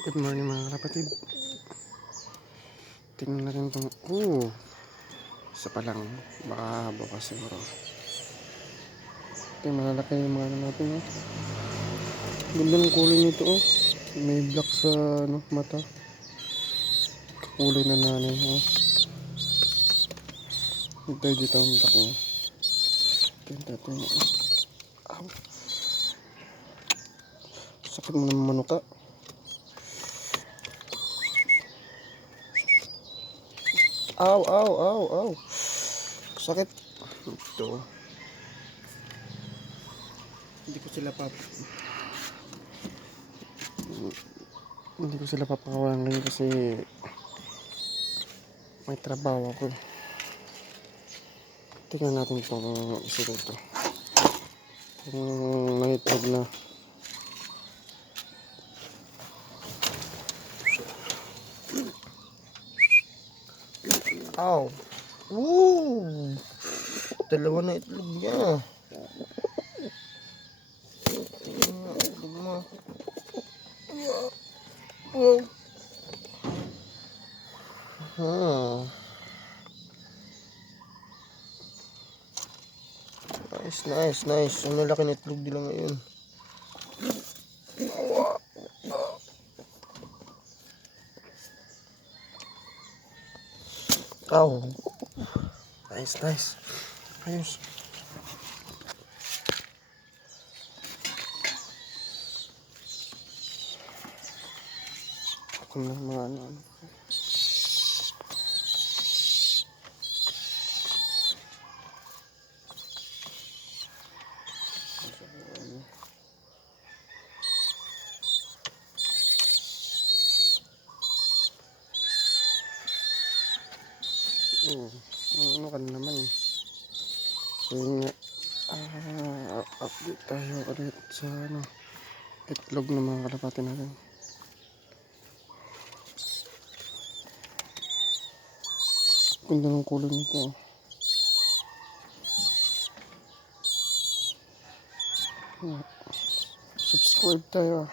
Good morning mga kapatid. Tingnan natin itong isa pa lang, baka bukas siguro. Ito yung malalaki yung mga ano natin Ganda ng kulay nito may black sa mata. Kakulay na nanay ito dito ang black niya. Ito sakit mo naman manuka. Aw. Sakit. Ito. Hindi ko sila papakawalan ngayon kasi may trabaho ako. Tingnan natin itong isa dito. Yung naitrog na. Aw. Woo! Dalawa na itlog niya. Itlog mo. Nice. Ang laki na itlog nila ngayon. Aw. Nice. Ayos. Ako na mga ano. Ano ka na naman so yun nga update tayo ulit sa itlog ng mga kalapati natin. Ganda ng kulay nito subscribe tayo